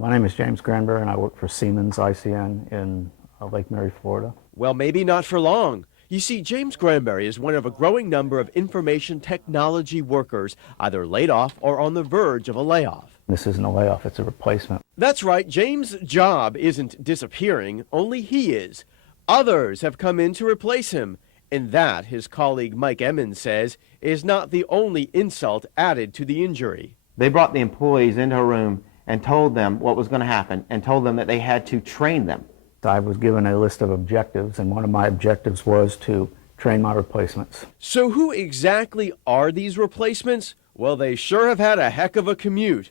My name is James Granberry, and I work for Siemens ICN in Lake Mary, Florida. Well, maybe not for long. You see, James Granberry is one of a growing number of information technology workers, either laid off or on the verge of a layoff. This isn't a layoff, it's a replacement. That's right, James' job isn't disappearing, only he is. Others have come in to replace him, and that, his colleague Mike Emmons says, is not the only insult added to the injury. They brought the employees into a room and told them what was going to happen and told them that they had to train them. I was given a list of objectives, and one of my objectives was to train my replacements. So who exactly are these replacements? Well, they sure have had a heck of a commute.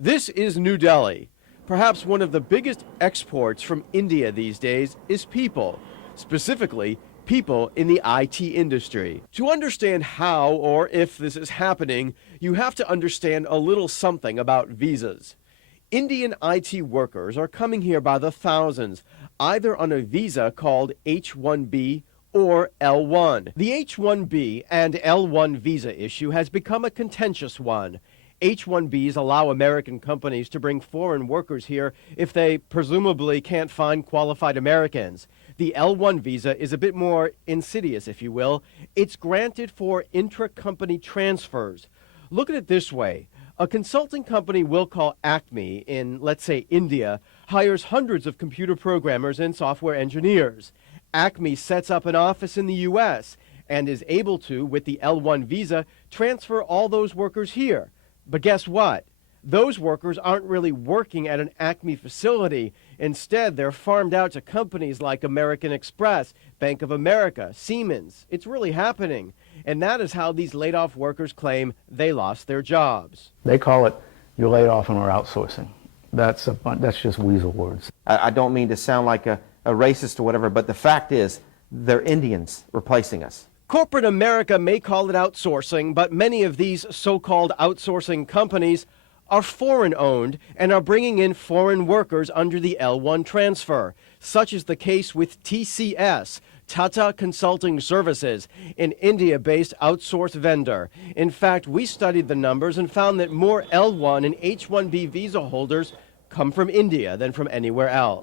This is New Delhi. Perhaps one of the biggest exports from India these days is people, specifically people in the IT industry. To understand how or if this is happening, you have to understand a little something about visas. Indian IT workers are coming here by the thousands, either on a visa called H-1B or L-1. The H-1B and L-1 visa issue has become a contentious one. H-1Bs allow American companies to bring foreign workers here if they presumably can't find qualified Americans. The L-1 visa is a bit more insidious, if you will. It's granted for intra-company transfers. Look at it this way. A consulting company we'll call Acme in, let's say, India, hires hundreds of computer programmers and software engineers. Acme sets up an office in the U.S. and is able to, with the L-1 visa, transfer all those workers here. But guess what? Those workers aren't really working at an Acme facility. Instead, they're farmed out to companies like American Express, Bank of America, Siemens. It's really happening. And that is how these laid-off workers claim they lost their jobs. They call it, you're laid off and we're outsourcing. That's just weasel words. I don't mean to sound like a racist or whatever, but the fact is, they're Indians replacing us. Corporate America may call it outsourcing, but many of these so-called outsourcing companies are foreign-owned and are bringing in foreign workers under the L-1 transfer. Such is the case with TCS, Tata Consulting Services, an India-based outsourced vendor. In fact, we studied the numbers and found that more L-1 and H-1B visa holders come from India than from anywhere else.